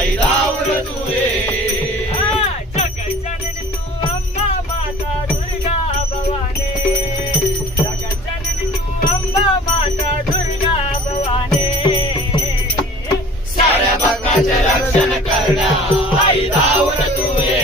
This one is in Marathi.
आई धावून तू ये. जगज्जननी तू अंबा माता दुर्गा भवानी. जगज्जननी तू अंबा माता दुर्गा भवानी. साऱ्या भक्तांचे रक्षण करण्या आई धावून तू ये.